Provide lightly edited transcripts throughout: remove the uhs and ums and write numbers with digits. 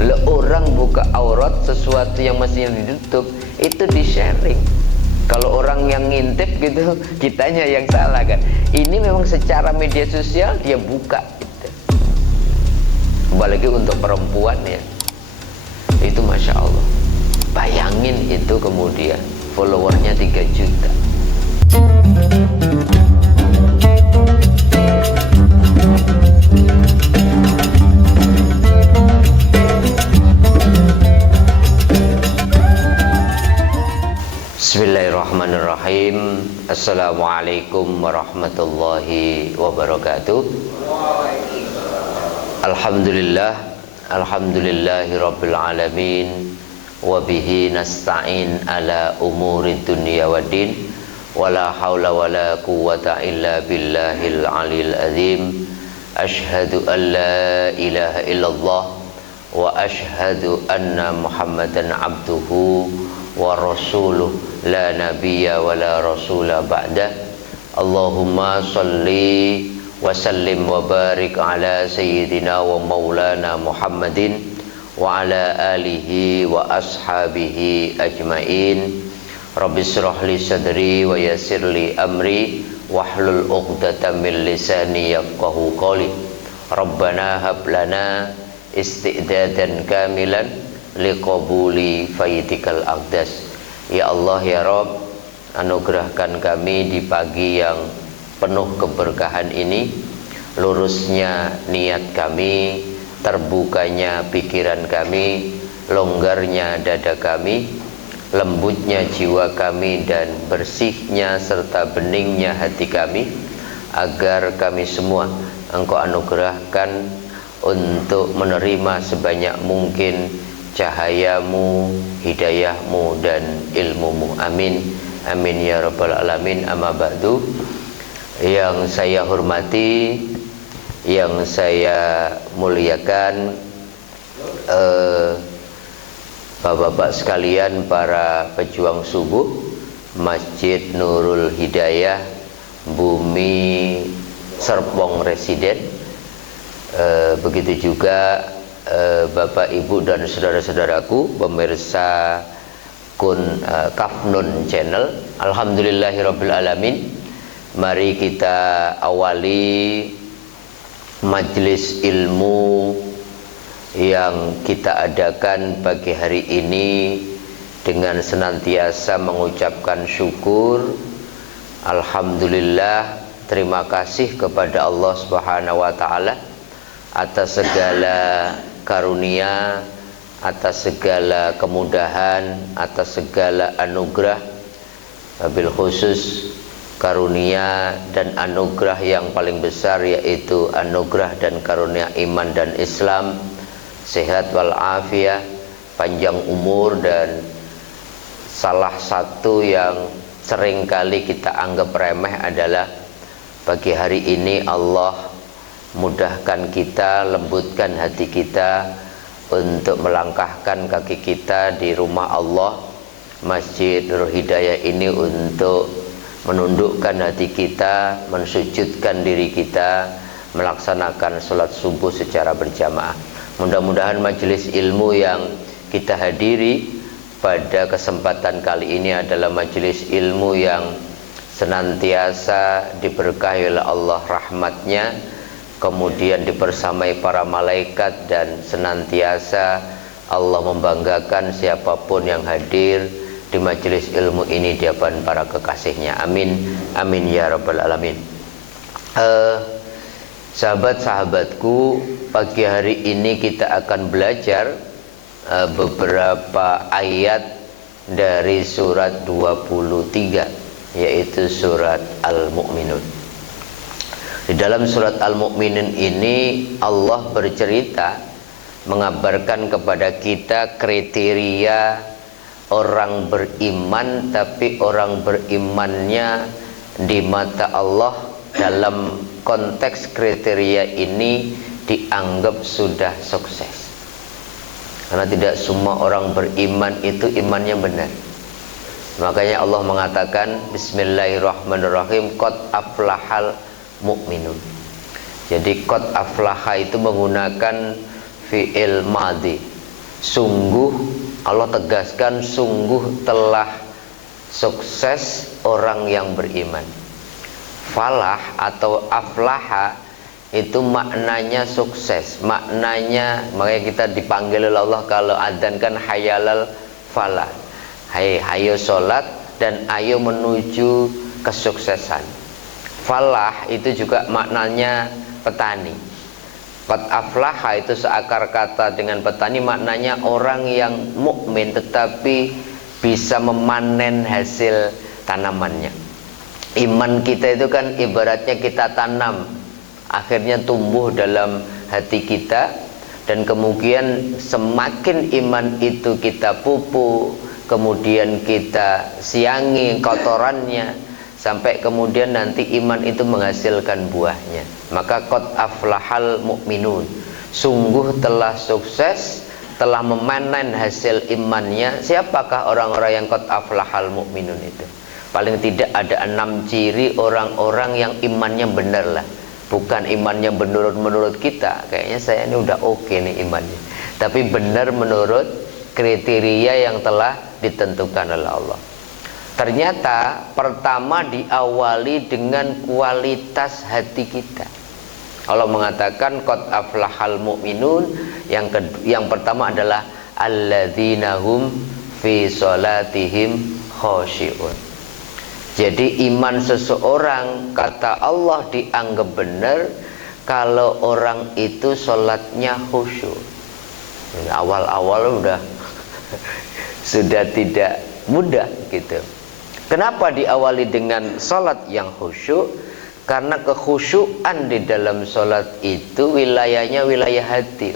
Orang buka aurat sesuatu yang mestinya ditutup itu di-sharing. Kalau orang yang ngintip gitu, kitanya yang salah kan. Ini memang secara media sosial dia buka gitu. Apalagi untuk perempuan ya, itu Masya Allah. Bayangin itu kemudian followernya 3 juta. Bismillahirrahmanirrahim. Assalamualaikum warahmatullahi wabarakatuh. Alhamdulillah, alhamdulillahi rabbil alamin. Wabihi nasta'in ala umuri dunya waddin. Wala hawla wala quwwata illa billahil alil azim. Ashhadu an la ilaha illallah wa ashhadu anna muhammadan abduhu wa rasuluh la nabiyya wa la rasula ba'da. Allahumma salli wa sallim wa barik ala sayyidina wa maulana Muhammadin wa ala alihi wa ashabihi ajmain. Rabbi shrah li sadri wa yassir li amri wahlul 'uqdatam min lisani yafqahu qawli. Rabbana hab lana isti'dadan kamilan liqabuli faidikal aqdas. Ya Allah ya Rabb, anugerahkan kami di pagi yang penuh keberkahan ini, lurusnya niat kami, terbukanya pikiran kami, longgarnya dada kami, lembutnya jiwa kami, dan bersihnya serta beningnya hati kami, agar kami semua Engkau anugerahkan untuk menerima sebanyak mungkin cahayamu, hidayahmu, dan ilmumu. Amin, amin ya rabbal alamin. Amma ba'du. Yang saya hormati, yang saya muliakan, bapak-bapak sekalian, para pejuang subuh Masjid Nurul Hidayah Bumi Serpong Residen, begitu juga Bapak, Ibu, dan saudara-saudaraku pemirsa Kafnun Channel. Alhamdulillahirabbil alamin. Mari kita awali majelis ilmu yang kita adakan pagi hari ini dengan senantiasa mengucapkan syukur. Alhamdulillah, terima kasih kepada Allah Subhanahu wa taala atas segala karunia, atas segala kemudahan, atas segala anugerah, wabil khusus karunia dan anugerah yang paling besar, yaitu anugerah dan karunia iman dan Islam, sehat walafiat, panjang umur. Dan salah satu yang seringkali kita anggap remeh adalah pagi hari ini Allah mudahkan kita, lembutkan hati kita untuk melangkahkan kaki kita di rumah Allah, Masjid Nurul Hidayah ini, untuk menundukkan hati kita, mensujudkan diri kita, melaksanakan sholat subuh secara berjamaah. Mudah-mudahan majelis ilmu yang kita hadiri pada kesempatan kali ini adalah majelis ilmu yang senantiasa diberkahi oleh Allah rahmatnya, kemudian dibersamai para malaikat, dan senantiasa Allah membanggakan siapapun yang hadir di majelis ilmu ini di hadapan para kekasihnya. Amin, amin ya rabbal alamin. Sahabat-sahabatku, pagi hari ini kita akan belajar beberapa ayat dari surat 23, yaitu surat Al-Mu'minun. Di dalam surat Al-Mu'minun ini Allah bercerita, mengabarkan kepada kita kriteria orang beriman, tapi orang berimannya di mata Allah dalam konteks kriteria ini dianggap sudah sukses. Karena tidak semua orang beriman itu imannya benar. Makanya Allah mengatakan Bismillahirrahmanirrahim, qad aflahal mu'minun. Jadi qad aflaha itu menggunakan fi'il madhi, Sungguh, Allah tegaskan, sungguh telah sukses orang yang beriman. Falah atau aflaha itu maknanya sukses, maknanya, makanya kita dipanggil oleh Allah kalau adzan kan hayalal falah, hayo sholat dan ayo menuju kesuksesan. Falah itu juga maknanya petani. Qad aflaha itu seakar kata dengan petani, maknanya orang yang mukmin tetapi bisa memanen hasil tanamannya. Iman kita itu kan ibaratnya kita tanam, akhirnya tumbuh dalam hati kita, dan kemudian semakin iman itu kita pupuk, kemudian kita siangi kotorannya, sampai kemudian nanti iman itu menghasilkan buahnya. Maka qad aflahal mu'minun, sungguh telah sukses, telah memanen hasil imannya. Siapakah orang-orang yang qad aflahal mu'minun itu? Paling tidak ada 6 ciri orang-orang yang imannya benar lah. Bukan imannya menurut kita, kayaknya saya ini udah oke nih imannya, tapi benar menurut kriteria yang telah ditentukan oleh Allah. Ternyata pertama diawali dengan kualitas hati kita. Allah mengatakan qad aflahal mu'minun, yang pertama adalah alladzina hum fi sholatihim khashi'un. Jadi iman seseorang, kata Allah, dianggap benar kalau orang itu sholatnya khusyuk. Awal-awal sudah tidak mudah gitu. Kenapa diawali dengan sholat yang khusyuk? Karena kekhusyukan di dalam sholat itu wilayahnya wilayah hati.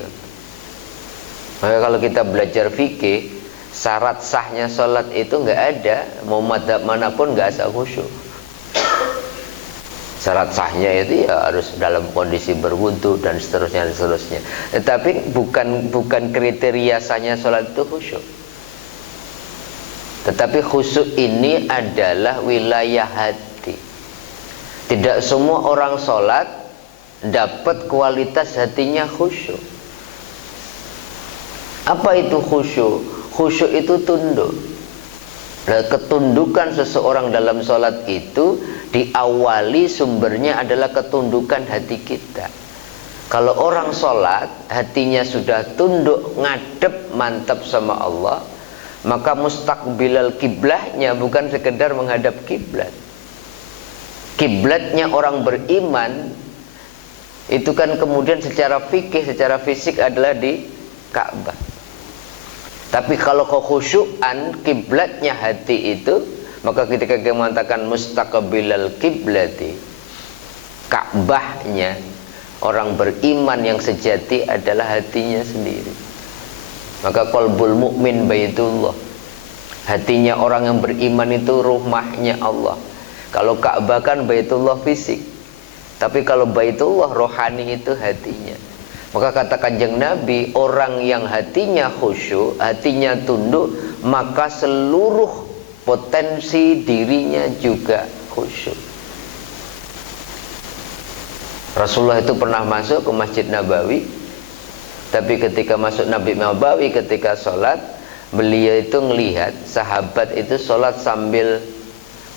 Maka kalau kita belajar fikih, syarat sahnya sholat itu nggak ada, mau madzhab manapun nggak asal khusyuk. Syarat sahnya itu ya harus dalam kondisi berwudu dan seterusnya. Tetapi bukan kriteria sahnya sholat itu khusyuk. Tetapi khusyuk ini adalah wilayah hati. Tidak semua orang sholat dapat kualitas hatinya khusyuk. Apa itu khusyuk? Khusyuk itu tunduk. Nah, ketundukan seseorang dalam sholat itu diawali sumbernya adalah ketundukan hati kita. Kalau orang sholat hatinya sudah tunduk, ngadep, mantap sama Allah, maka mustaqbilal kiblahnya bukan sekedar menghadap kiblat. Kiblatnya orang beriman itu kan kemudian secara fikih, secara fisik adalah di Ka'bah. Tapi kalau kekhusyuan kiblatnya hati itu, maka ketika kita mengatakan mustaqbilal kiblati, Ka'bahnya orang beriman yang sejati adalah hatinya sendiri. Maka qalbul mukmin baitullah, hatinya orang yang beriman itu rumahnya Allah. Kalau Ka'bah kan baitullah fisik, tapi kalau baitullah rohani itu hatinya. Maka kata Kanjeng Nabi, orang yang hatinya khusyuk, hatinya tunduk, maka seluruh potensi dirinya juga khusyuk. Rasulullah itu pernah masuk ke Masjid Nabawi, tapi ketika masuk Nabi Nabawi, ketika sholat, beliau itu melihat sahabat itu sholat sambil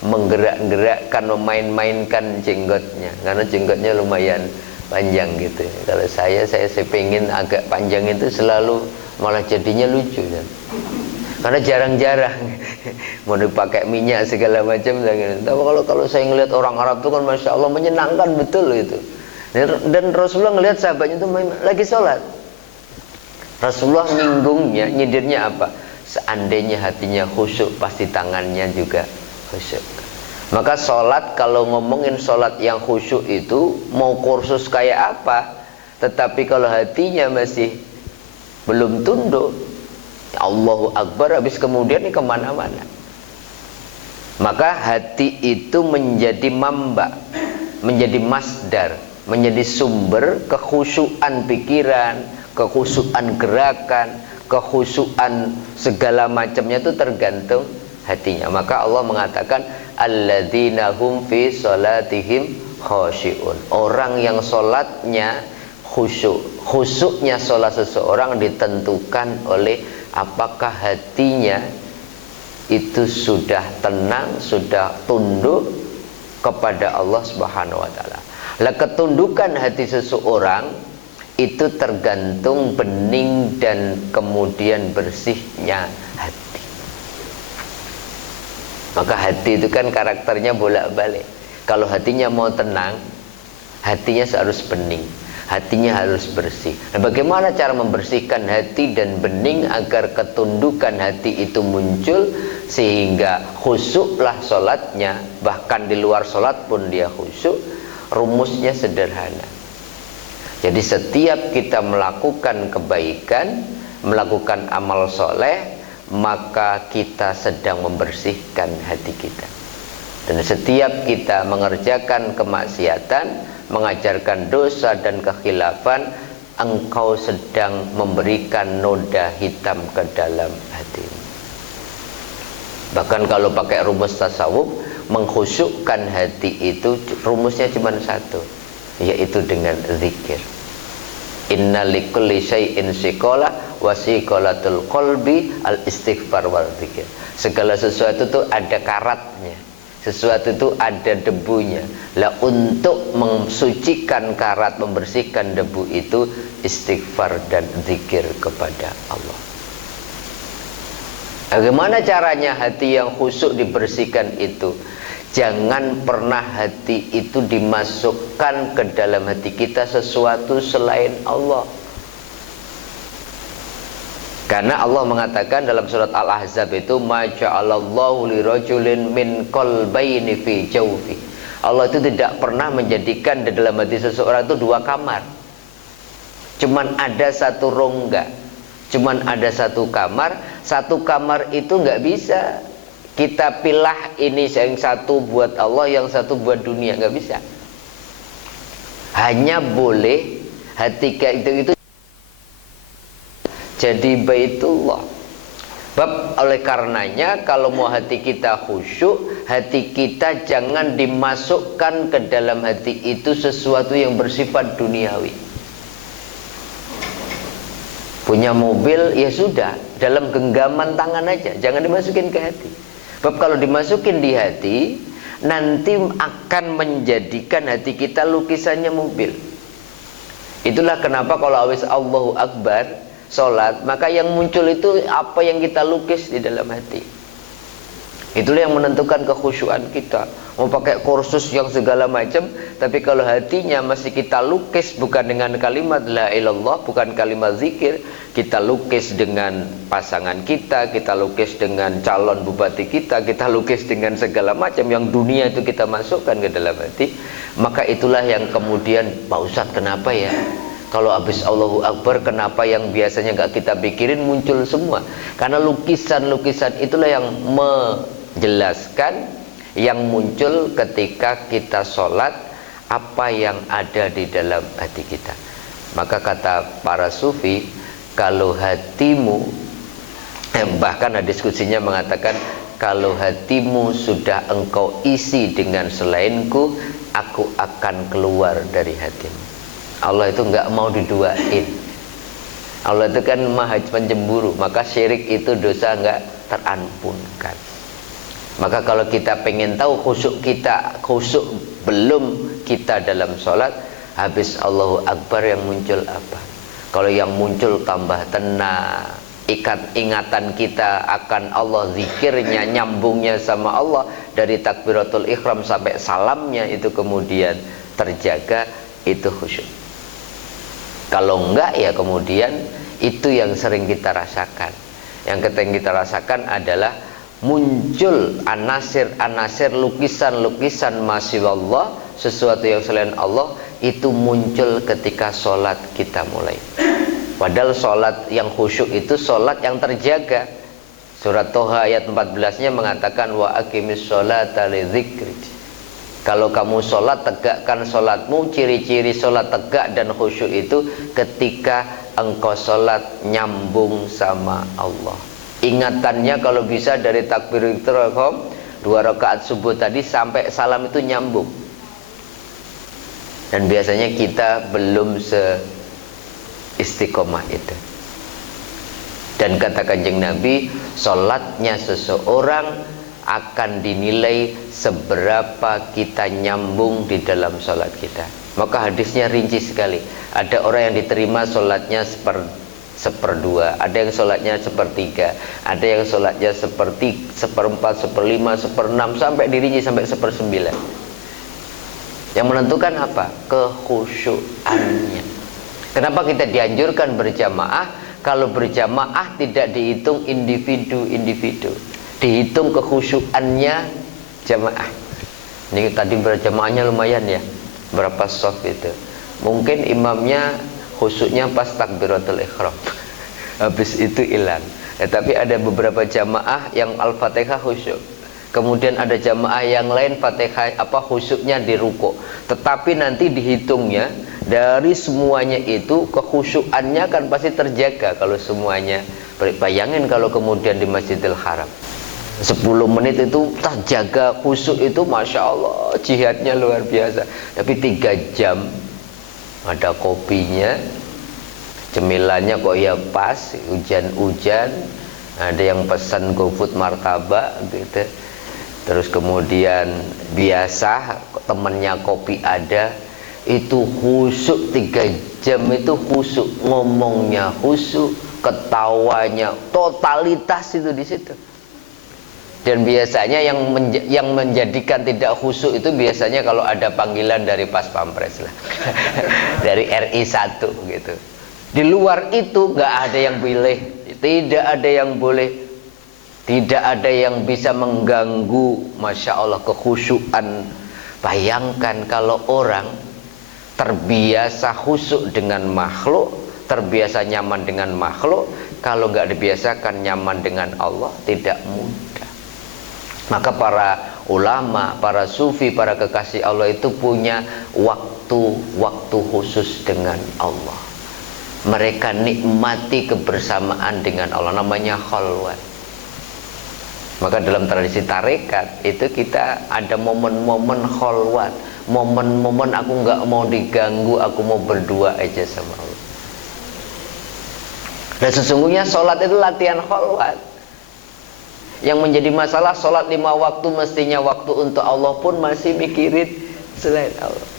menggerak-gerakkan, memain-mainkan jenggotnya, karena jenggotnya lumayan panjang gitu. Kalau saya pengen agak panjang itu selalu malah jadinya lucu ya. Karena jarang-jarang mau dipakai minyak segala macam. Tapi kalau saya ngelihat orang Arab itu kan masya Allah menyenangkan betul itu. Dan Rasulullah ngelihat sahabatnya itu lagi sholat. Rasulullah nyindirnya apa? Seandainya hatinya khusyuk, pasti tangannya juga khusyuk. Maka sholat, kalau ngomongin sholat yang khusyuk itu mau kursus kayak apa, tetapi kalau hatinya masih belum tunduk, ya Allahu Akbar, habis kemudian ini kemana-mana. Maka hati itu menjadi mamba, menjadi masdar, menjadi sumber kekhusyuan pikiran, kekhusyuan gerakan, kekhusyuan segala macamnya itu tergantung hatinya. Maka Allah mengatakan alladzina hum fi sholatihim khashi'un, orang yang sholatnya khusyuk. Khusyuknya sholat seseorang ditentukan oleh apakah hatinya itu sudah tenang, sudah tunduk kepada Allah Subhanahu wa taala. Lah ketundukan hati seseorang itu tergantung bening dan kemudian bersihnya hati. Maka hati itu kan karakternya bolak-balik. Kalau hatinya mau tenang, hatinya harus bening, hatinya harus bersih. Nah, bagaimana cara membersihkan hati dan bening agar ketundukan hati itu muncul sehingga khusyuklah sholatnya, bahkan di luar sholat pun dia khusyuk? Rumusnya sederhana. Jadi setiap kita melakukan kebaikan, melakukan amal soleh, maka kita sedang membersihkan hati kita. Dan setiap kita mengerjakan kemaksiatan, mengajarkan dosa dan kekhilafan, engkau sedang memberikan noda hitam ke dalam hatimu. Bahkan kalau pakai rumus tasawuf, mengkhusyukkan hati itu rumusnya cuma satu, yaitu dengan zikir. Inna likulli syai'in siqala wa siqalatul qalbi al istighfar wal zikir. Segala sesuatu itu ada karatnya, sesuatu itu ada debunya. Lah untuk mensucikan karat, membersihkan debu itu istighfar dan zikir kepada Allah. Bagaimana caranya hati yang khusyuk dibersihkan itu? Jangan pernah hati itu dimasukkan ke dalam hati kita sesuatu selain Allah. Karena Allah mengatakan dalam surat Al-Ahzab itu, ma ja'alallahu lirajulin min qalbayni fi jawfi. Allah itu tidak pernah menjadikan di dalam hati seseorang itu dua kamar. Cuman ada satu rongga. Cuman ada satu kamar. Satu kamar itu nggak bisa kita pilih ini yang satu buat Allah, yang satu buat dunia, nggak bisa. Hanya boleh hati itu jadi baitullah. Sebab oleh karenanya kalau mau hati kita khusyuk, hati kita jangan dimasukkan ke dalam hati itu sesuatu yang bersifat duniawi. Punya mobil, ya sudah, dalam genggaman tangan aja, jangan dimasukin ke hati. Sebab kalau dimasukin di hati, nanti akan menjadikan hati kita lukisannya mobil. Itulah kenapa kalau awis Allahu Akbar, sholat, maka yang muncul itu apa yang kita lukis di dalam hati. Itulah yang menentukan kekhusyuan kita. Mau pakai kursus yang segala macam, tapi kalau hatinya masih kita lukis bukan dengan kalimat la ilallah, bukan kalimat zikir, kita lukis dengan pasangan kita lukis dengan calon bupati kita lukis dengan segala macam yang dunia itu kita masukkan ke dalam hati, maka itulah yang kemudian, Pak Ustadz kenapa ya? Kalau habis Allahu Akbar kenapa yang biasanya nggak kita pikirin muncul semua? Karena lukisan-lukisan itulah yang menjelaskan yang muncul ketika kita sholat apa yang ada di dalam hati kita. Maka kata para sufi, kalau hatimu, bahkan diskusinya mengatakan, kalau hatimu sudah engkau isi dengan selainku, aku akan keluar dari hatimu. Allah itu nggak mau diduain. Allah itu kan maha pencemburu, maka syirik itu dosa nggak terampunkan. Maka kalau kita pengen tahu khusyuk kita, khusyuk belum kita dalam sholat, habis Allahu Akbar yang muncul apa? Kalau yang muncul tambah tenang, ingatan kita akan Allah, zikirnya, nyambungnya sama Allah, dari takbiratul ihram sampai salamnya itu kemudian terjaga, itu khusyuk. Kalau enggak ya kemudian itu yang sering kita rasakan. Yang kita rasakan adalah muncul anasir-anasir, lukisan-lukisan masyiwallah, sesuatu yang selain Allah, itu muncul ketika sholat kita mulai. Padahal sholat yang khusyuk itu sholat yang terjaga. Surat Toha ayat 14-nya mengatakan wa aqimis sholata li dzikri. Kalau kamu sholat, tegakkan sholatmu. Ciri-ciri sholat tegak dan khusyuk itu ketika engkau sholat nyambung sama Allah. Ingatannya kalau bisa dari takbiratul ihram 2 rakaat subuh tadi sampai salam itu nyambung. Dan biasanya kita belum istiqomah itu. Dan kata Kanjeng Nabi, sholatnya seseorang akan dinilai seberapa kita nyambung di dalam sholat kita. Maka hadisnya rinci sekali. Ada orang yang diterima sholatnya seperdua, ada yang sholatnya sepertiga, ada yang sholatnya seperempat, seperlima, seperenam, sampai dirinci sampai sepersembilan. Yang menentukan apa? Kekhusyuannya. Kenapa kita dianjurkan berjamaah? Kalau berjamaah tidak dihitung individu-individu, dihitung kekhusyuannya jamaah. Ini tadi berjamaahnya lumayan ya, berapa soft itu. Mungkin imamnya khusyuknya pas takbiratul ihram, habis itu hilang. Tapi ada beberapa jamaah yang Al-Fatihah khusyuk, kemudian ada jamaah yang lain Fatihah khusyuknya di ruku. Tetapi nanti dihitungnya dari semuanya itu kekhusyuannya kan pasti terjaga kalau semuanya. Bayangin kalau kemudian di Masjidil Haram 10 menit itu terjaga khusyuk itu, Masya Allah jihadnya luar biasa. Tapi 3 jam ada kopinya, cemilannya kok ya pas, hujan-hujan, ada yang pesan GoFood martabak gitu. Terus kemudian biasa temennya kopi ada, itu khusyuk 3 jam itu khusyuk, ngomongnya khusyuk, ketawanya totalitas itu di situ. Dan biasanya yang menjadikan tidak khusyuk itu biasanya kalau ada panggilan dari Pas Pampres lah, dari RI 1 gitu. Di luar itu nggak ada yang boleh, tidak ada yang boleh, tidak ada yang bisa mengganggu, Masya Allah, kekhusyuan. Bayangkan kalau orang terbiasa khusyuk dengan makhluk, terbiasa nyaman dengan makhluk, kalau nggak dibiasakan nyaman dengan Allah, tidak mudah. Maka para ulama, para sufi, para kekasih Allah itu punya waktu khusus dengan Allah. Mereka nikmati kebersamaan dengan Allah, namanya khalwat. Maka dalam tradisi tarekat itu kita ada momen-momen khalwat, momen-momen aku nggak mau diganggu, aku mau berdua aja sama Allah. Dan sesungguhnya sholat itu latihan khalwat. Yang menjadi masalah, sholat 5 waktu mestinya waktu untuk Allah pun masih mikirin selain Allah.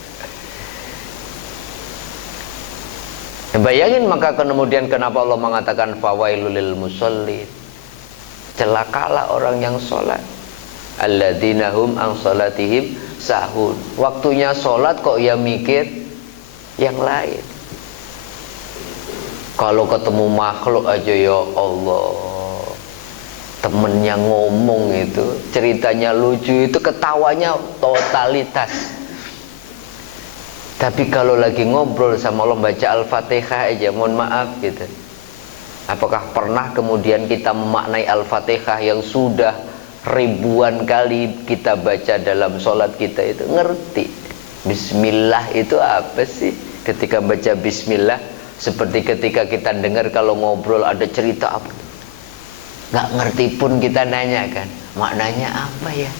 Bayangin maka kemudian kenapa Allah mengatakan fawailul lil musallin, celakalah orang yang sholat, alladzina hum an sholatihim sahun. Waktunya sholat kok ya mikir yang lain. Kalau ketemu makhluk aja ya Allah, temennya ngomong itu, ceritanya lucu itu, ketawanya totalitas. Tapi kalau lagi ngobrol sama Allah, baca Al-Fatihah aja, mohon maaf gitu. Apakah pernah kemudian kita memaknai Al-Fatihah yang sudah ribuan kali kita baca dalam sholat kita itu? Ngerti Bismillah itu apa sih? Ketika baca Bismillah, seperti ketika kita dengar kalau ngobrol ada cerita apa, nggak ngerti pun kita nanya kan, maknanya apa ya?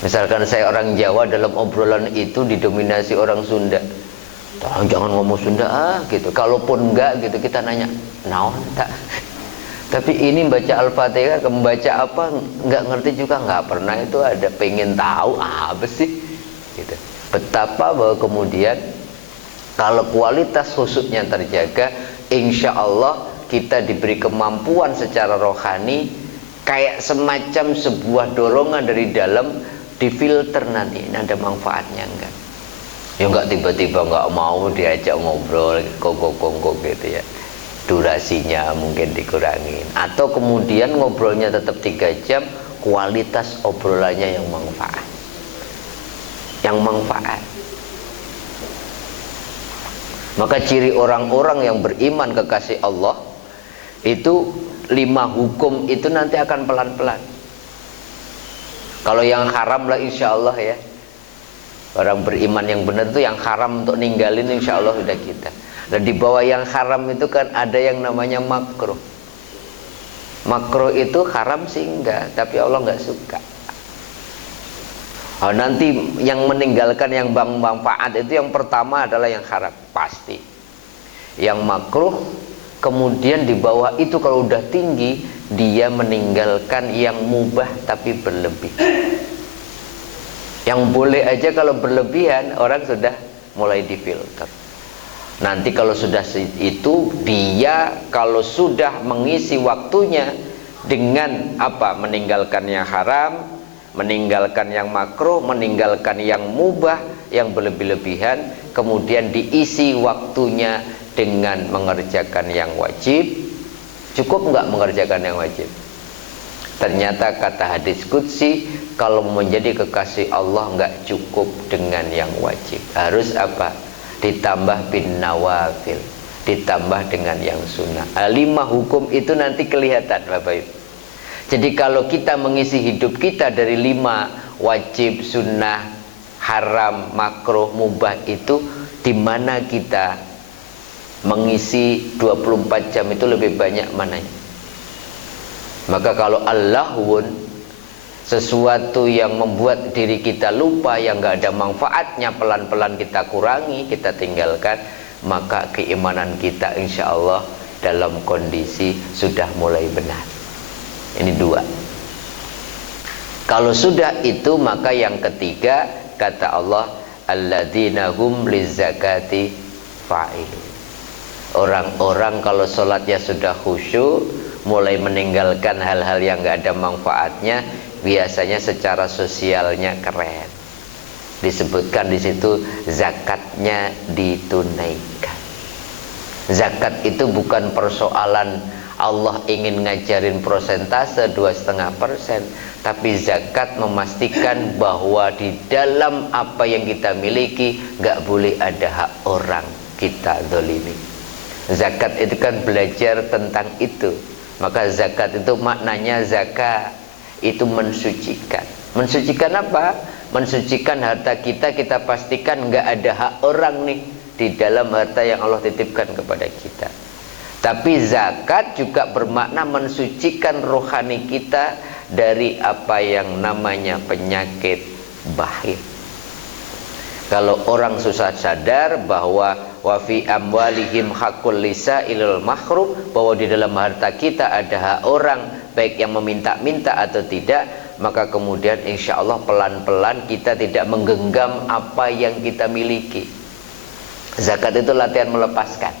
Misalkan saya orang Jawa, dalam obrolan itu didominasi orang Sunda, tolong jangan ngomong Sunda gitu. Kalaupun enggak gitu kita nanya naon tak. Tapi ini baca Al-Fatihah, membaca apa nggak ngerti juga, nggak pernah itu ada pengen tahu apa sih gitu. Betapa bahwa kemudian kalau kualitas khusyuknya terjaga, insya Allah kita diberi kemampuan secara rohani, kayak semacam sebuah dorongan dari dalam, difilter nanti ini ada manfaatnya enggak. Ya enggak tiba-tiba enggak mau diajak ngobrol kongko-kongko gitu ya, durasinya mungkin dikurangin, atau kemudian ngobrolnya tetap 3 jam, kualitas obrolannya yang manfaat, Maka ciri orang-orang yang beriman kekasih Allah itu 5 hukum itu nanti akan pelan-pelan. Kalau yang haram lah insya Allah ya, orang beriman yang benar itu yang haram untuk ninggalin insya Allah sudah kita. Dan di bawah yang haram itu kan ada yang namanya makruh. Makruh itu haram sih enggak, tapi Allah enggak suka. Nanti yang meninggalkan yang manfaat itu yang pertama adalah yang haram pasti. yang makruh, kemudian di bawah itu kalau udah tinggi dia meninggalkan yang mubah tapi berlebih. Yang boleh aja kalau berlebihan orang sudah mulai difilter. Nanti kalau sudah itu, dia kalau sudah mengisi waktunya dengan apa? Meninggalkan yang haram, meninggalkan yang makruh, meninggalkan yang mubah, yang berlebih-lebihan, kemudian diisi waktunya dengan mengerjakan yang wajib. Cukup nggak mengerjakan yang wajib? Ternyata kata hadis qudsi, kalau menjadi kekasih Allah nggak cukup dengan yang wajib. Harus apa? Ditambah bin nawafil, ditambah dengan yang sunnah. 5 hukum itu nanti kelihatan Bapak Ibu. Jadi kalau kita mengisi hidup kita dari 5 wajib, sunnah, haram, makruh, mubah itu, di mana kita mengisi 24 jam itu lebih banyak mananya. Maka kalau Allahun, sesuatu yang membuat diri kita lupa, yang gak ada manfaatnya, pelan-pelan kita kurangi, kita tinggalkan, maka keimanan kita insya Allah dalam kondisi sudah mulai benar. Ini 2. Kalau sudah itu, maka yang ketiga kata Allah, alladzina hum lizakati fa'ilun. Orang-orang kalau sholatnya sudah khusyuk, mulai meninggalkan hal-hal yang gak ada manfaatnya, biasanya secara sosialnya keren. Disebutkan di situ zakatnya ditunaikan. Zakat itu bukan persoalan Allah ingin ngajarin persentase 2,5%, tapi zakat memastikan bahwa di dalam apa yang kita miliki gak boleh ada hak orang kita zalimi. Zakat itu kan belajar tentang itu. Maka zakat itu maknanya zakat itu mensucikan. Mensucikan apa? Mensucikan harta kita, kita pastikan nggak ada hak orang nih di dalam harta yang Allah titipkan kepada kita. Tapi zakat juga bermakna mensucikan rohani kita dari apa yang namanya penyakit bakhil. Kalau orang susah sadar bahwa wa fi amwalihim haqqul lisailil mahrum, bahwa di dalam harta kita ada hak orang, baik yang meminta-minta atau tidak, maka kemudian insya Allah pelan-pelan kita tidak menggenggam apa yang kita miliki. Zakat itu latihan melepaskan.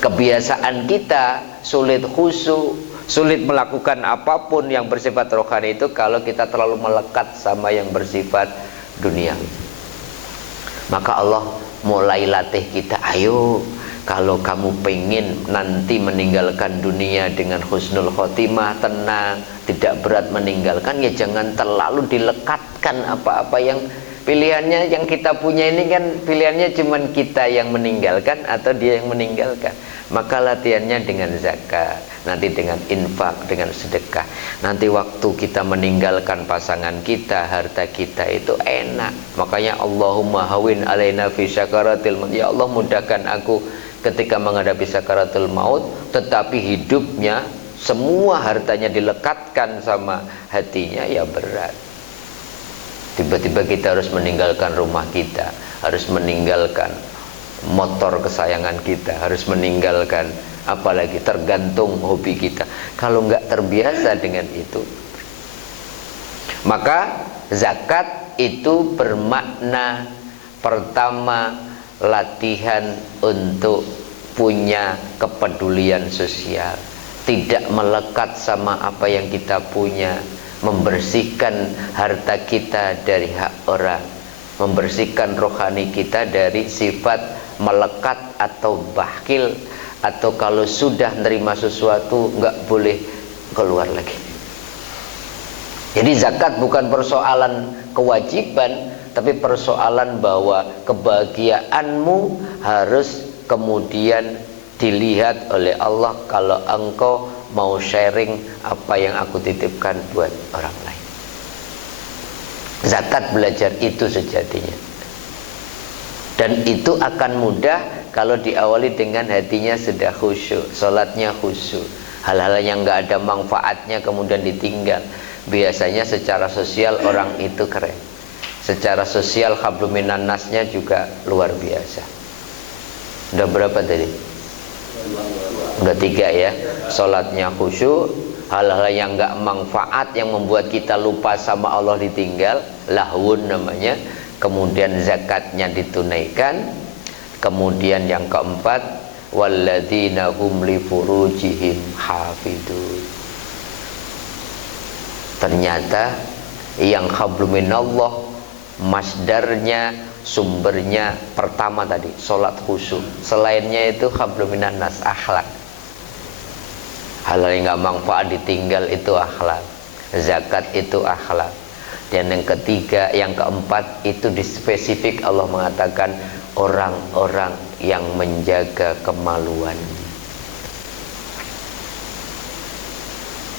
Kebiasaan kita sulit khusyuk, sulit melakukan apapun yang bersifat rohani itu kalau kita terlalu melekat sama yang bersifat duniawi. Maka Allah mulai latih kita, ayo kalau kamu pengen nanti meninggalkan dunia dengan husnul khotimah, tenang, tidak berat meninggalkan, ya jangan terlalu dilekatkan apa-apa yang pilihannya yang kita punya ini kan pilihannya cuman kita yang meninggalkan atau dia yang meninggalkan. Maka latihannya dengan zakat, nanti dengan infak, dengan sedekah. Nanti waktu kita meninggalkan pasangan kita, harta kita itu enak. Makanya Allahumma hawin alaina fi syakaratil maut. Ya Allah, mudahkan aku ketika menghadapi sakaratul maut, tetapi hidupnya semua hartanya dilekatkan sama hatinya, ya berat. Tiba-tiba kita harus meninggalkan rumah kita, harus meninggalkan motor kesayangan kita, harus meninggalkan apalagi tergantung hobi kita. Kalau nggak terbiasa dengan itu, maka zakat itu bermakna pertama latihan untuk punya kepedulian sosial, tidak melekat sama apa yang kita punya, membersihkan harta kita dari hak orang, membersihkan rohani kita dari sifat melekat atau bakhil, atau kalau sudah nerima sesuatu nggak boleh keluar lagi. Jadi zakat bukan persoalan kewajiban, tapi persoalan bahwa kebahagiaanmu harus kemudian dilihat oleh Allah kalau engkau mau sharing apa yang aku titipkan buat orang lain. Zakat belajar itu sejatinya. Dan itu akan mudah kalau diawali dengan hatinya sudah khusyuk, sholatnya khusyuk. Hal-hal yang nggak ada manfaatnya kemudian ditinggal. Biasanya secara sosial orang itu keren. Secara sosial habluminan nasnya juga luar biasa. Udah berapa tadi? Udah 3 ya. Sholatnya khusyuk, hal-hal yang nggak manfaat yang membuat kita lupa sama Allah ditinggal, lahwun namanya. Kemudian zakatnya ditunaikan. Kemudian yang keempat, walladzina hum li furujihim hafidun. Ternyata yang hablum minallah masdarnya, sumbernya pertama tadi sholat khusyuk. Selainnya itu hablum minan nas, akhlak. Hal yang nggak manfaat ditinggal itu akhlak. Zakat itu akhlak. Dan yang ketiga, yang keempat itu dispesifik Allah mengatakan orang-orang yang menjaga kemaluan.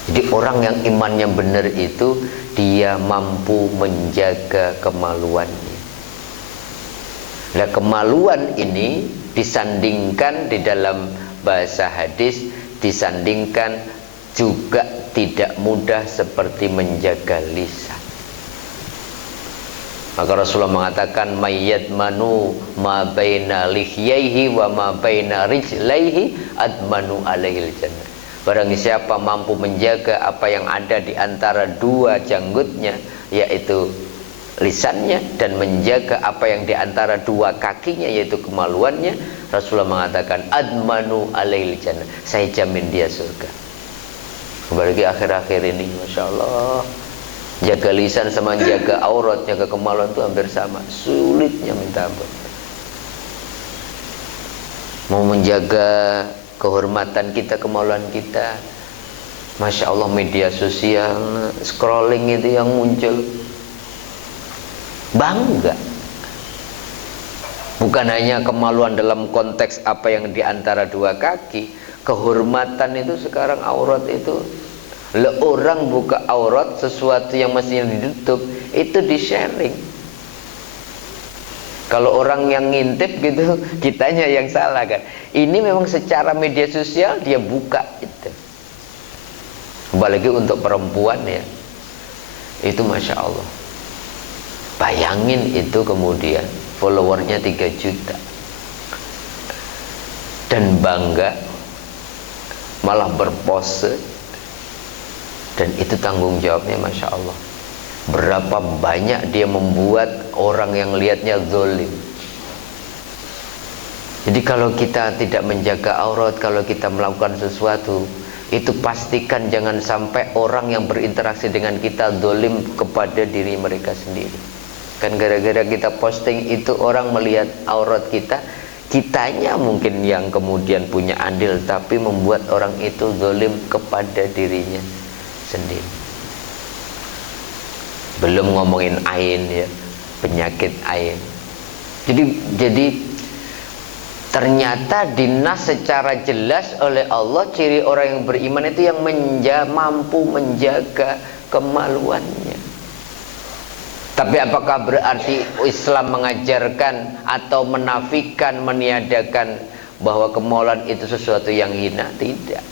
Jadi orang yang imannya benar itu dia mampu menjaga kemaluannya. Nah, kemaluan ini disandingkan di dalam bahasa hadis, disandingkan juga tidak mudah seperti menjaga lisan. Maka Rasulullah mengatakan mayyad manu ma baina lihyaihi wa ma baina rijlaihi admanu alaihil jannah. Barang siapa mampu menjaga apa yang ada di antara dua janggutnya, yaitu lisannya, dan menjaga apa yang di antara dua kakinya, yaitu kemaluannya, Rasulullah mengatakan admanu alaihil jannah, saya jamin dia surga. Apalagi akhir-akhir ini, Masya Allah, jaga lisan sama jaga aurat, jaga kemaluan itu hampir sama, sulitnya minta ampun. Mau menjaga kehormatan kita, kemaluan kita, Masya Allah, media sosial, scrolling itu yang muncul, bangga. Bukan hanya kemaluan dalam konteks apa yang di antara dua kaki, kehormatan itu sekarang aurat itu. Orang buka aurat, sesuatu yang mestinya ditutup, itu di-sharing. Kalau orang yang ngintip gitu, kitanya yang salah kan. Ini memang secara media sosial dia buka itu. Apalagi untuk perempuan ya, itu Masya Allah. Bayangin itu kemudian followernya 3 juta. Dan bangga, malah berpose. Dan itu tanggung jawabnya Masya Allah. Berapa banyak dia membuat orang yang lihatnya zalim. Jadi kalau kita tidak menjaga aurat, kalau kita melakukan sesuatu, itu pastikan jangan sampai orang yang berinteraksi dengan kita zalim kepada diri mereka sendiri. Kan gara-gara kita posting itu orang melihat aurat kita, kitanya mungkin yang kemudian punya andil, tapi membuat orang itu zalim kepada dirinya sendiri. Belum ngomongin ain ya, penyakit ain. Jadi ternyata dinas secara jelas oleh Allah ciri orang yang beriman itu yang mampu menjaga kemaluannya. Tapi apakah berarti Islam mengajarkan atau menafikan, meniadakan bahwa kemaluan itu sesuatu yang hina? Tidak.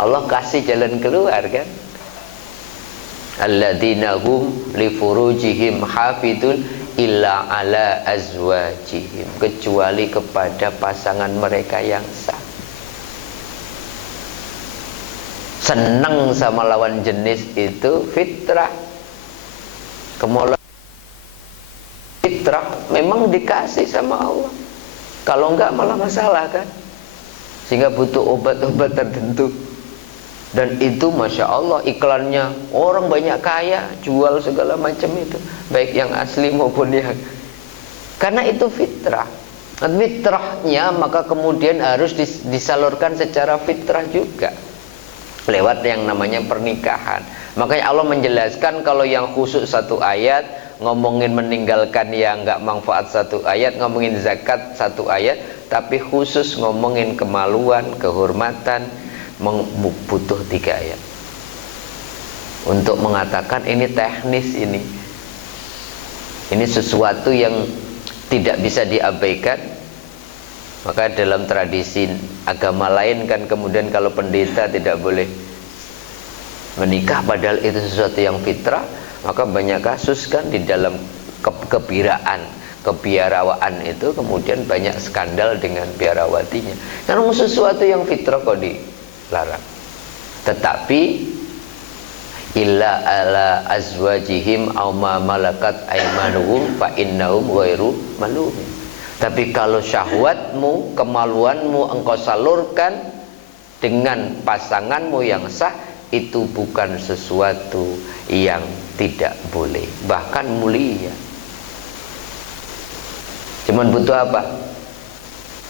Allah kasih jalan keluar kan. Alladzina hum li furujihim hafidun illa ala azwajihim, kecuali kepada pasangan mereka yang sah. Senang sama lawan jenis itu fitrah. Kemaluan fitrah memang dikasih sama Allah. Kalau enggak malah masalah kan. Sehingga butuh obat-obat tertentu. Dan itu Masya Allah iklannya orang banyak kaya, jual segala macam itu, baik yang asli maupun yang, karena itu fitrah. Fitrahnya maka kemudian harus disalurkan secara fitrah juga lewat yang namanya pernikahan. Makanya Allah menjelaskan kalau yang khusus 1 ayat, ngomongin meninggalkan yang nggak manfaat 1 ayat, ngomongin zakat 1 ayat, tapi khusus ngomongin kemaluan, kehormatan butuh 3 ayat untuk mengatakan ini teknis, ini sesuatu yang tidak bisa diabaikan. Maka dalam tradisi agama lain kan kemudian kalau pendeta tidak boleh menikah padahal itu sesuatu yang fitrah, maka banyak kasus kan di dalam kegembiraan kebiarawaan itu kemudian banyak skandal dengan biarawatinya. Karena sesuatu yang fitrah kok dilarang. Tetapi illa ala azwajihim aw ma malakat aymanuhum fa innahum ghairu malumin. Tapi kalau syahwatmu, kemaluanmu engkau salurkan dengan pasanganmu yang sah, itu bukan sesuatu yang tidak boleh, bahkan mulia. Cuman butuh apa?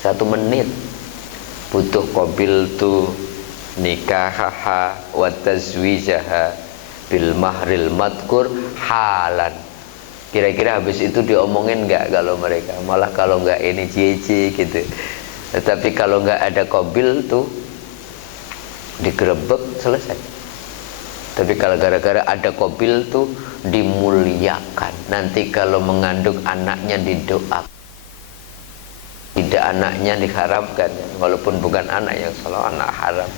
1 menit. Butuh qabil tu nikahaha wa tazwijaha bil mahril madkur halan. Kira-kira habis itu diomongin nggak kalau mereka? Malah kalau nggak ini cici gitu. Tetapi kalau nggak ada qabil tuh digerebek, selesai. Tapi kalau gara-gara ada qabil tuh dimuliakan. Nanti kalau mengandung anaknya didoakan, tidak anaknya diharamkan, walaupun bukan anak yang salah, anak haram.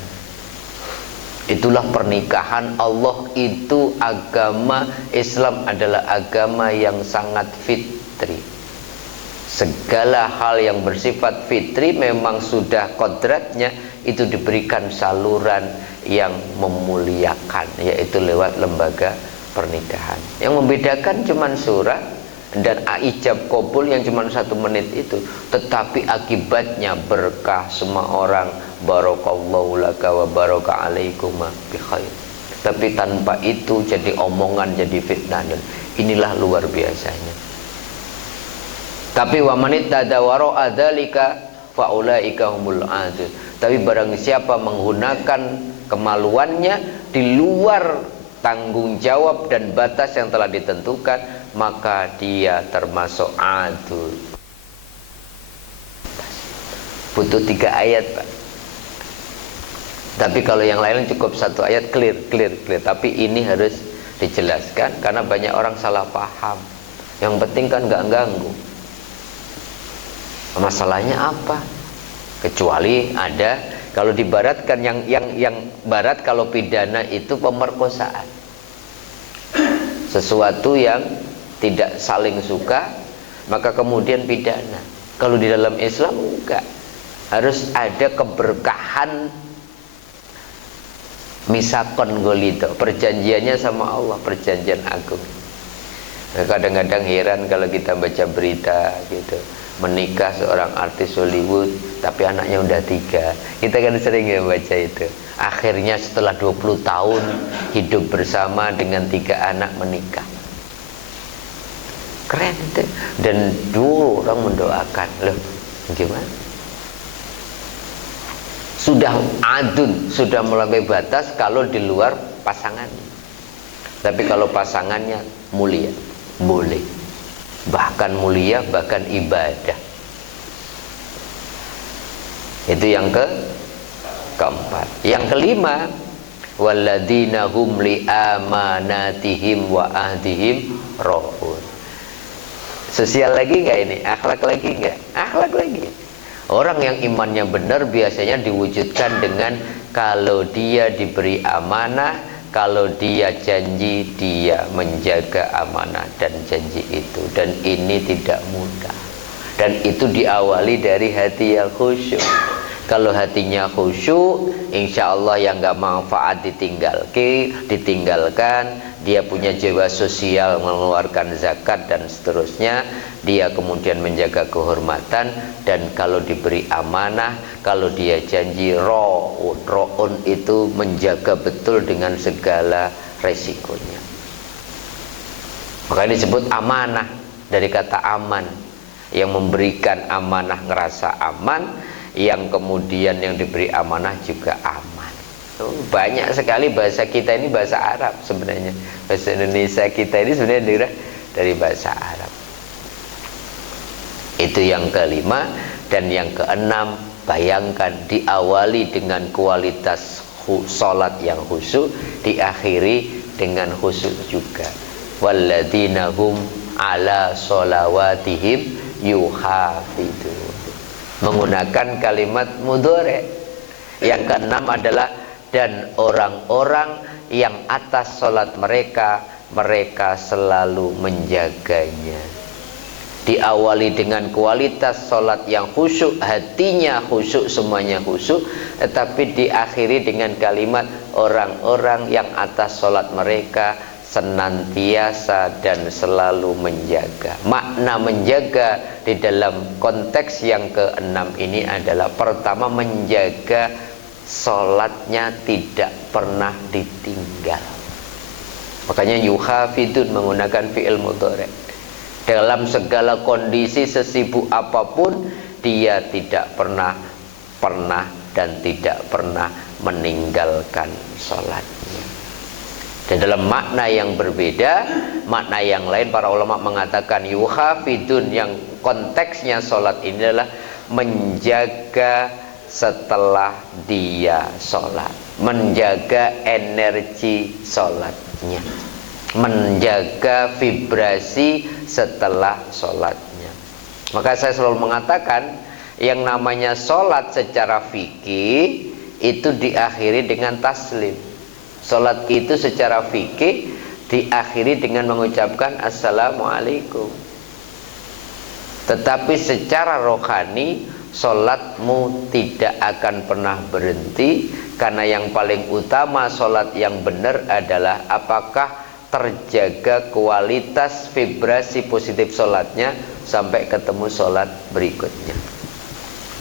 Itulah pernikahan. Allah itu agama Islam adalah agama yang sangat fitri. Segala hal yang bersifat fitri memang sudah kodratnya itu diberikan saluran yang memuliakan, yaitu lewat lembaga pernikahan. Yang membedakan cuma surah dan ijab qabul yang cuma 1 menit itu, tetapi akibatnya berkah semua orang. Barakallahu laka wa baraka alaikuma bi khair. Tapi tanpa itu jadi omongan, jadi fitnah, dan inilah luar biasanya. Tapi wa manitta wara'a dzalika fa ulaika humul adun. Tapi barang siapa menggunakan kemaluannya di luar tanggung jawab dan batas yang telah ditentukan, maka dia termasuk adul. Butuh 3 ayat, Pak. Tapi kalau yang lain cukup 1 ayat, clear. Tapi ini harus dijelaskan karena banyak orang salah paham. Yang penting kan nggak ganggu. Masalahnya apa? Kecuali ada, kalau di barat kan yang barat kalau pidana itu pemerkosaan. Sesuatu yang tidak saling suka, maka kemudian pidana. Kalau di dalam Islam enggak. Harus ada keberkahan misakon golito, perjanjiannya sama Allah, perjanjian agung. Nah, kadang-kadang heran kalau kita baca berita gitu, menikah seorang artis Hollywood tapi anaknya udah 3. Kita kan sering ya baca itu. Akhirnya setelah 20 tahun hidup bersama dengan 3 anak menikah. Keren itu. Dan dulu orang mendoakan, loh gimana? Sudah adun, sudah melampaui batas kalau di luar pasangannya. Tapi kalau pasangannya mulia, boleh. Bahkan mulia, bahkan ibadah. Itu yang keempat. Yang kelima, walladzina hum li amanatihim wa ahdihim ra'un. Sosial lagi nggak ini? Akhlak lagi nggak? Akhlak lagi. Orang yang imannya benar biasanya diwujudkan dengan kalau dia diberi amanah, kalau dia janji, dia menjaga amanah dan janji itu. Dan ini tidak mudah. Dan itu diawali dari hati yang khusyuk. Kalau hatinya khusyuk, insya Allah yang gak manfaat ditinggalkan. Dia punya jiwa sosial, mengeluarkan zakat dan seterusnya. Dia kemudian menjaga kehormatan. Dan kalau diberi amanah, kalau dia janji, ro'un itu menjaga betul dengan segala resikonya. Maka disebut amanah dari kata aman. Yang memberikan amanah ngerasa aman, yang kemudian yang diberi amanah juga aman. Banyak sekali bahasa kita ini bahasa Arab sebenarnya. Bahasa Indonesia kita ini sebenarnya dari bahasa Arab. Itu yang kelima. Dan yang keenam, bayangkan diawali dengan kualitas sholat yang khusyuk, diakhiri dengan khusyuk juga. Walladzina hum ala sholawatihim yuhafidun. Menggunakan kalimat mudhari'. Yang keenam adalah dan orang-orang yang atas sholat mereka selalu menjaganya. diawali dengan kualitas sholat yang khusyuk, hatinya khusyuk, semuanya khusyuk, tetapi diakhiri dengan kalimat orang-orang yang atas sholat mereka senantiasa dan selalu menjaga. Makna menjaga di dalam konteks yang keenam ini adalah pertama, menjaga sholatnya tidak pernah ditinggal. Makanya yuhafidun menggunakan fi'il mudhari'. Dalam segala kondisi sesibuk apapun dia tidak pernah dan tidak pernah meninggalkan sholatnya. Dan dalam makna yang berbeda, makna yang lain para ulama mengatakan yuhafidun yang konteksnya sholat ini adalah menjaga setelah dia sholat, menjaga energi sholatnya, menjaga vibrasi setelah sholatnya. Maka saya selalu mengatakan yang namanya sholat secara fikih itu diakhiri dengan taslim. Sholat itu secara fikih diakhiri dengan mengucapkan assalamualaikum. Tetapi secara rohani sholatmu tidak akan pernah berhenti, karena yang paling utama sholat yang benar adalah apakah terjaga kualitas vibrasi positif sholatnya sampai ketemu sholat berikutnya.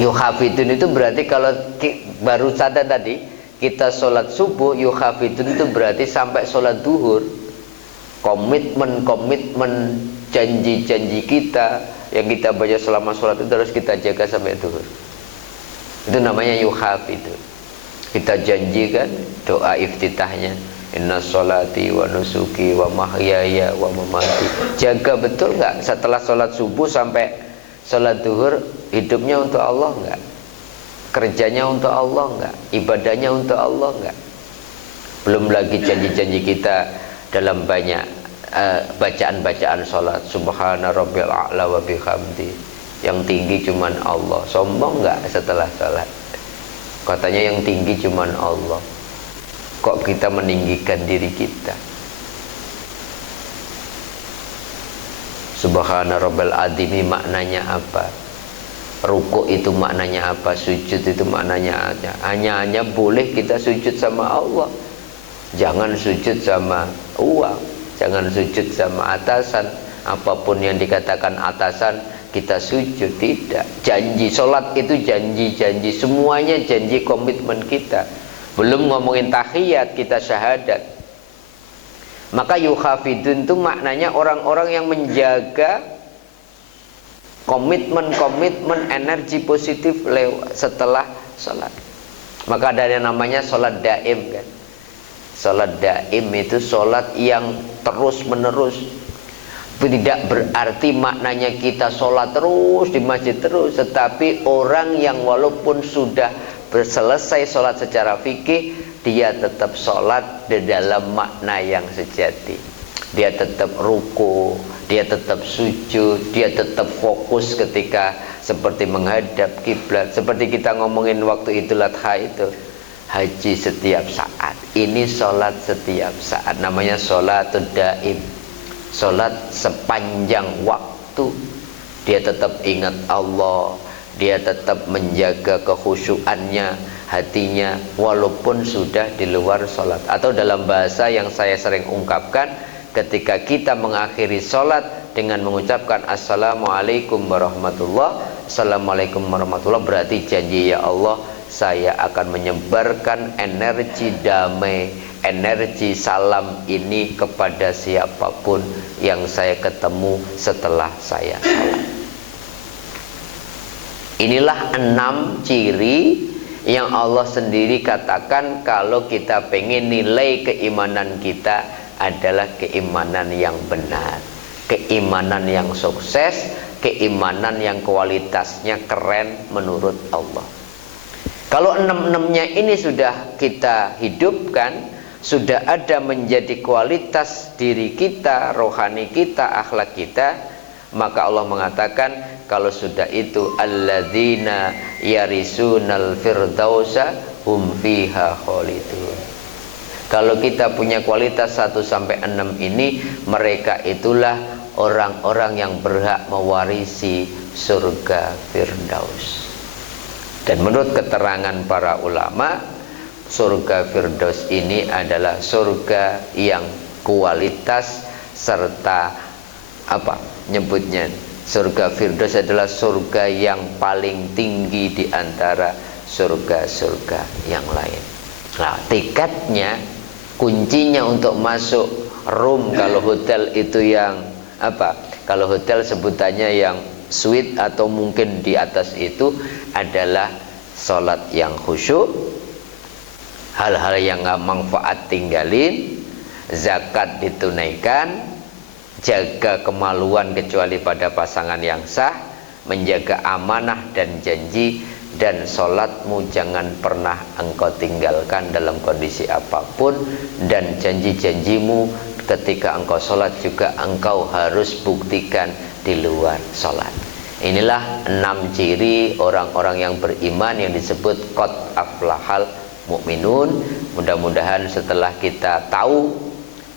Yuhafidun itu berarti kalau baru sadar tadi kita sholat subuh, yuhafidun itu berarti sampai sholat duhur, komitmen janji-janji kita yang kita baca selama sholat itu harus kita jaga sampai duhur. Itu namanya yuhafidun. Kita janjikan doa iftitahnya, inna sholati wa nusuki wa mahyaya wa mamati. Jaga betul nggak setelah sholat subuh sampai sholat duhur, hidupnya untuk Allah nggak? Kerjanya untuk Allah nggak? Ibadahnya untuk Allah nggak? Belum lagi janji-janji kita dalam banyak bacaan-bacaan sholat. Subhana rabbil a'la wa bihamdi. Yang tinggi cuman Allah. Sombong nggak setelah sholat? Katanya yang tinggi cuman Allah. Kok kita meninggikan diri kita? Subhana rabbal adimi maknanya apa? Rukuk itu maknanya apa? Sujud itu maknanya apa? Hanya boleh kita sujud sama Allah. Jangan sujud sama uang, jangan sujud sama atasan. Apapun yang dikatakan atasan kita sujud, tidak. Janji sholat itu janji-janji, semuanya janji, komitmen kita. Belum ngomongin tahiyat, kita syahadat. Maka yuhafidun itu maknanya orang-orang yang menjaga komitmen energi positif lewat setelah sholat. Maka ada yang namanya sholat daim kan. Sholat daim itu sholat yang terus menerus. Tidak berarti maknanya kita sholat terus di masjid terus, tetapi orang yang walaupun sudah selesai sholat secara fikih, dia tetap sholat di dalam makna yang sejati. Dia tetap ruku, dia tetap sujud, dia tetap fokus ketika seperti menghadap kiblat. Seperti kita ngomongin waktu Idul Adha itu, haji setiap saat. Ini sholat setiap saat, namanya sholatul daim. Sholat sepanjang waktu. Dia tetap ingat Allah, dia tetap menjaga kekhusyuannya, hatinya, walaupun sudah di luar sholat. Atau dalam bahasa yang saya sering ungkapkan, ketika kita mengakhiri sholat dengan mengucapkan assalamualaikum warahmatullah, assalamualaikum warahmatullah, berarti janji ya Allah, saya akan menyebarkan energi damai, energi salam ini kepada siapapun yang saya ketemu setelah saya sholat. Inilah 6 ciri yang Allah sendiri katakan kalau kita pengen nilai keimanan kita adalah keimanan yang benar, keimanan yang sukses, keimanan yang kualitasnya keren menurut Allah. Kalau 6-6-nya ini sudah kita hidupkan, sudah ada menjadi kualitas diri kita, rohani kita, akhlak kita, maka Allah mengatakan kalau sudah itu alladzina yarisunal firdausa hum fiha khalidun. Kalau kita punya kualitas 1-6 ini, mereka itulah orang-orang yang berhak mewarisi surga Firdaus. Dan menurut keterangan para ulama, surga Firdaus ini adalah surga yang kualitas serta apa nyebutnya, surga Firdaus adalah surga yang paling tinggi di antara surga-surga yang lain. Nah, tiketnya, kuncinya untuk masuk room, kalau hotel itu yang apa? Kalau hotel sebutannya yang suite atau mungkin di atas itu adalah sholat yang khusyuk, hal-hal yang nggak manfaat tinggalin, zakat ditunaikan, jaga kemaluan kecuali pada pasangan yang sah, menjaga amanah dan janji, dan sholatmu jangan pernah engkau tinggalkan dalam kondisi apapun, dan janji-janjimu ketika engkau sholat juga engkau harus buktikan di luar sholat. Inilah 6 ciri orang-orang yang beriman yang disebut qad aflahal mu'minun. Mudah-mudahan setelah kita tahu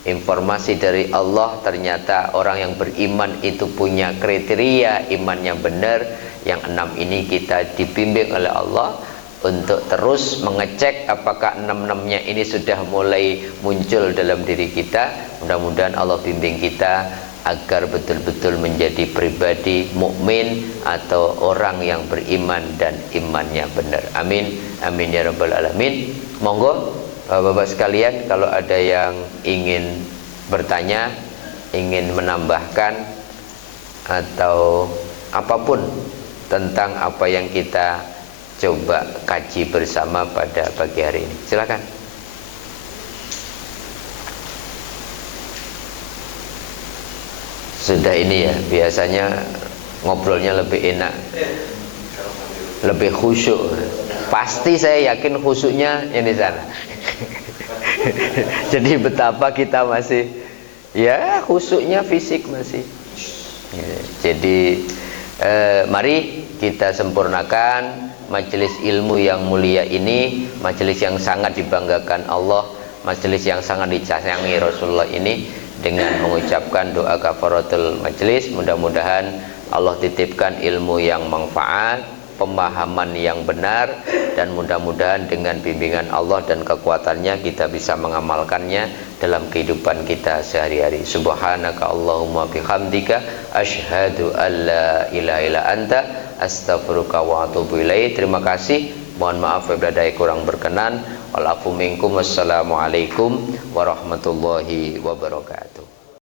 informasi dari Allah, ternyata orang yang beriman itu punya kriteria imannya benar. Yang 6 ini kita dibimbing oleh Allah untuk terus mengecek apakah 6-6-nya ini sudah mulai muncul dalam diri kita. Mudah-mudahan Allah bimbing kita agar betul-betul menjadi pribadi mukmin atau orang yang beriman dan imannya benar. Amin, amin ya rabbal alamin. Monggo Bapak sekalian, kalau ada yang ingin bertanya, ingin menambahkan atau apapun tentang apa yang kita coba kaji bersama pada pagi hari ini, silakan. Sudah ini ya, biasanya ngobrolnya lebih enak, lebih khusyuk. Pasti saya yakin khusyuknya ini sana. Jadi betapa kita masih ya khusyuknya fisik masih ya, jadi mari kita sempurnakan majelis ilmu yang mulia ini, majelis yang sangat dibanggakan Allah, majelis yang sangat disayangi Rasulullah ini, dengan mengucapkan doa kafaratul majelis. Mudah-mudahan Allah titipkan ilmu yang manfaat, pemahaman yang benar, dan mudah-mudahan dengan bimbingan Allah dan kekuatannya kita bisa mengamalkannya dalam kehidupan kita sehari-hari. Subhanaka Allahumma bihamdika asyhadu an la ilaha illa anta astaghfiruka wa atubu ilaik. Terima kasih. Mohon maaf apabila ada kurang berkenan. Wal afu minkum. Wassalamualaikum warahmatullahi wabarakatuh.